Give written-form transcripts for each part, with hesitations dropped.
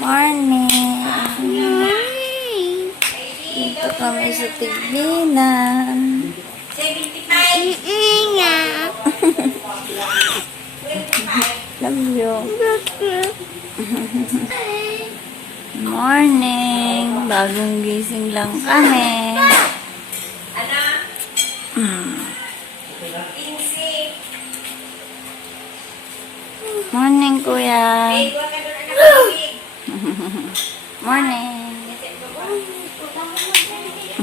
Morning! Dito kami sa Tigbinan. 75! Love you. Morning! Bagong gising lang kami. Morning, kuya. Morning.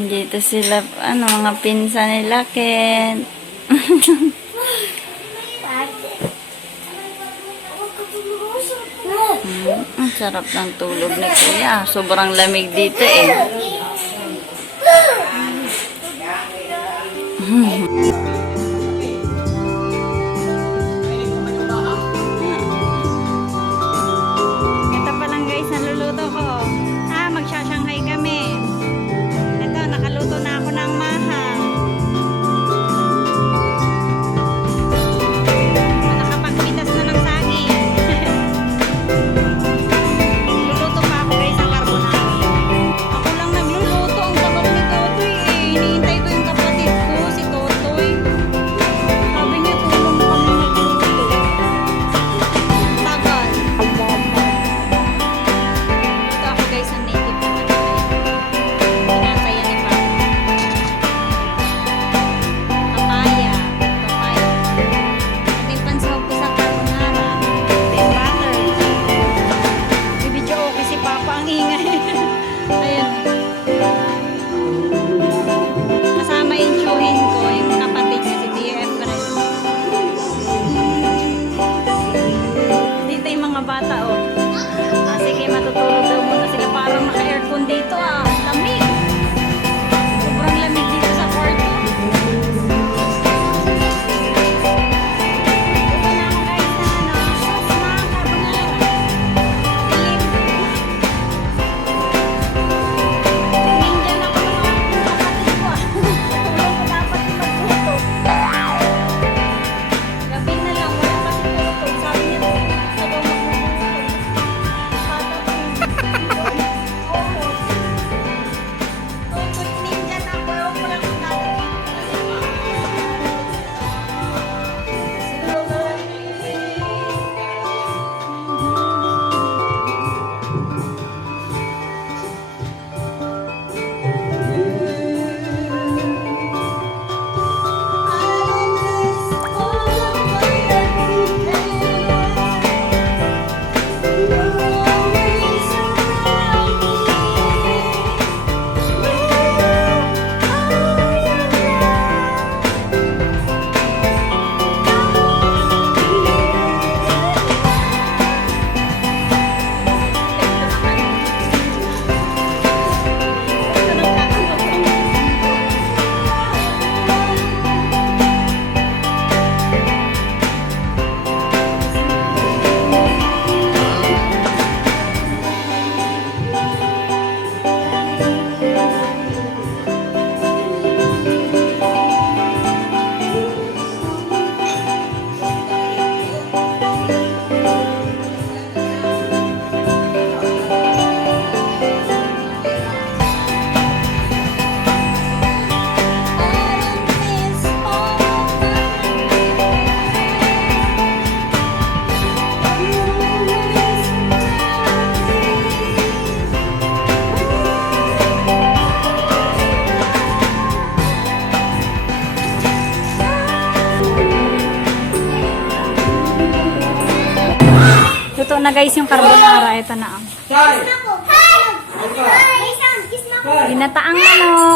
Dito sila, mga pinsan nila, Ken. Ang sarap ng tulog ni kuya. Sobrang lamig dito eh. Ito pa lang guys, naluluto ko. Magsha-Shanghai kami. Ito, nakaluto na ako ng mahal. Nakapagpitas na ng saging. Luluto pa ako guys ng carbonara. Ako lang nagluto. na guys yung carbonara. Ito na. Ginataang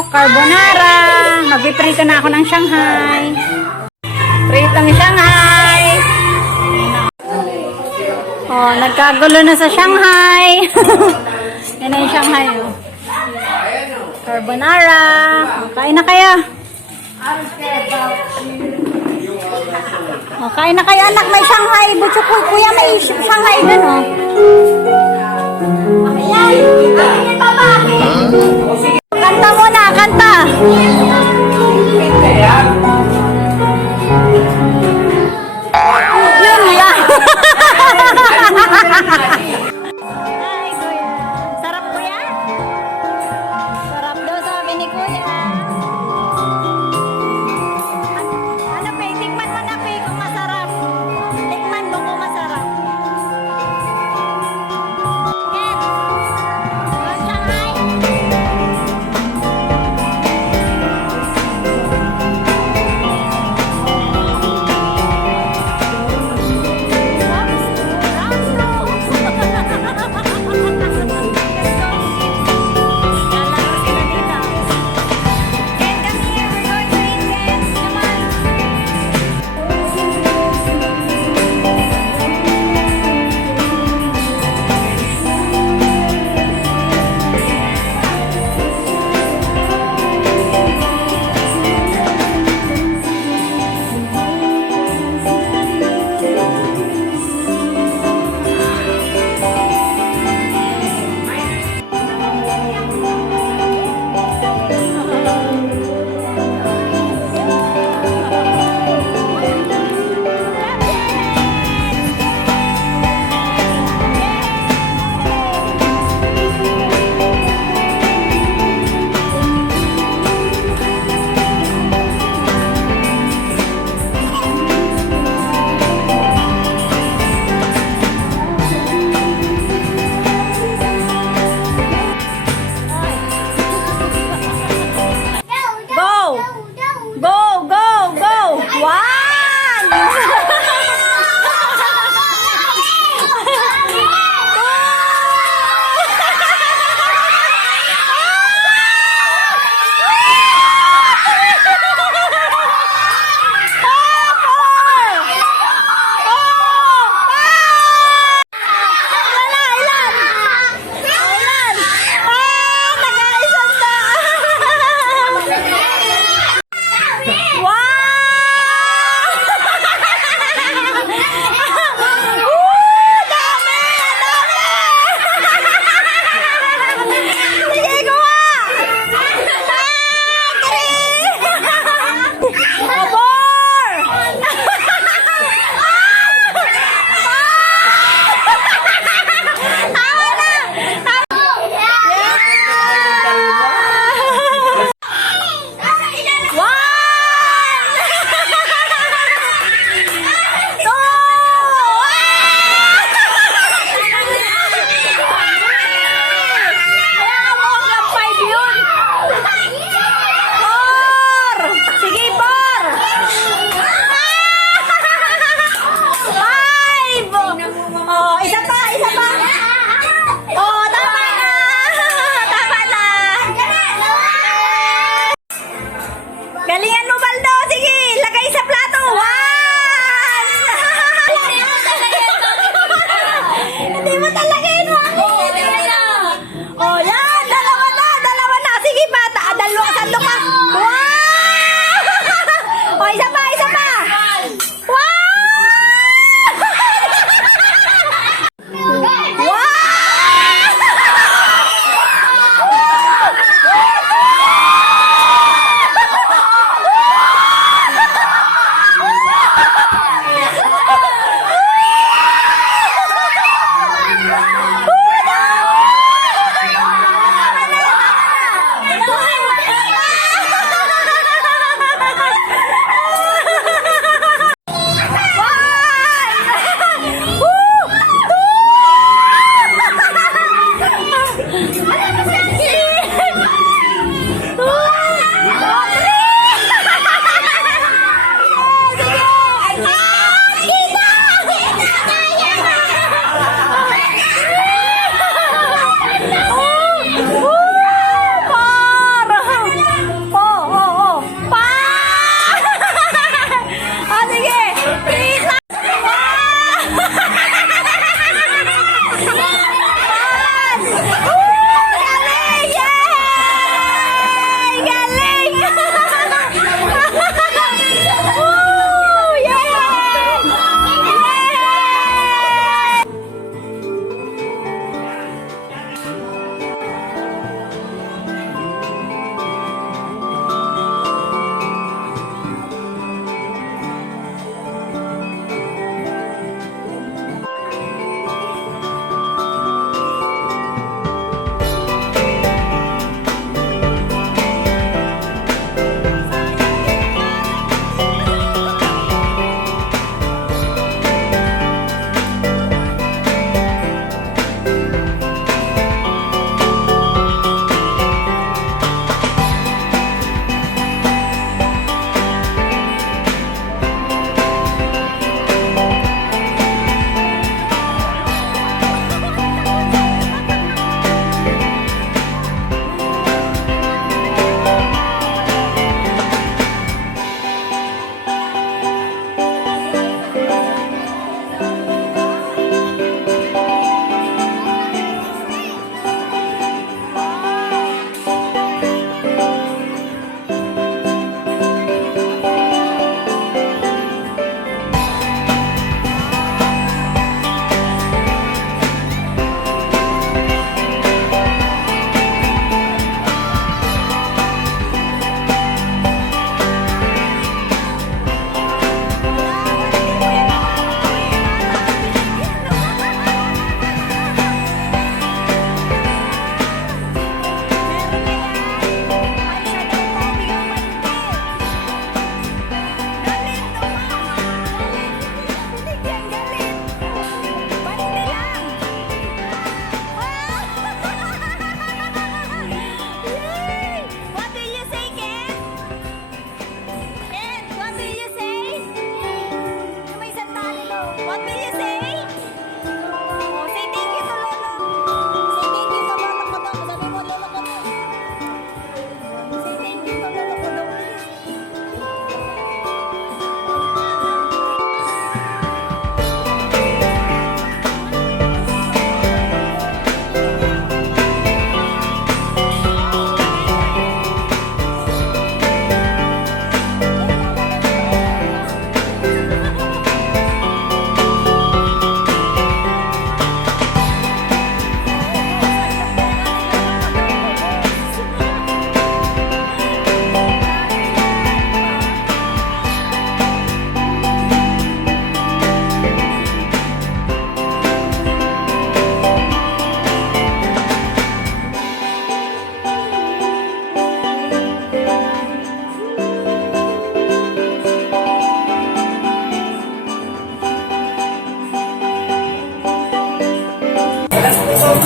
carbonara. Magpiprito na ako ng Shanghai. Pritong Shanghai. Oh, nagkagulo na sa Shanghai. Yan na yung Shanghai. Oh. Carbonara. Oh, kain na kaya. Oh, kain na kayo anak, may Shanghai. Butchok ko, kuya may Shanghai dun, oh. Kanta muna, kanta. Yun lang. Ay, kuya. Sarap, kuya? Sarap daw, sabi ni kuya. Ano, pe? Tikman mo na, pe, kung masarap. Tikman mo kung masarap.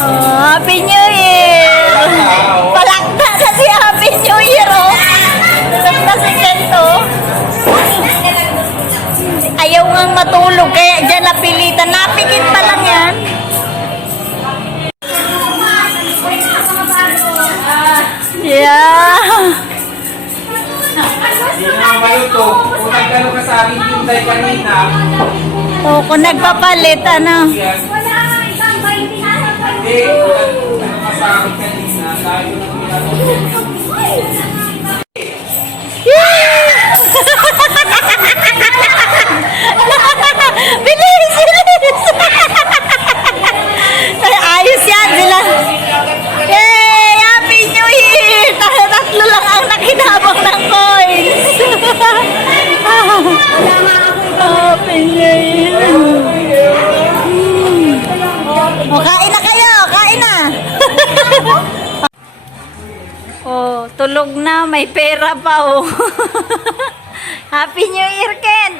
Happy New Year! Palakta sa siya Happy New Year, oh. Sarap na si Kento. Ayaw ngang matulog, kaya dyan napilitan. Napikit pa lang yan. Yeah. Hindi na maluto. Kung nagkano ka sa akin tinday kanina, O, kung nagpapalit, ano? yan. Hindi, kung nagkano ka sa akin kanina, dahil yung Bilis! Bilis! Ay, ayos yan sila. Yay! Happy New Year! Tatlo lang ang nakinabang ng coins. Happy New Year! O, kain na kayo! Kain na! Oh, tulog na. May pera pa, oh. Happy New Year, Kent!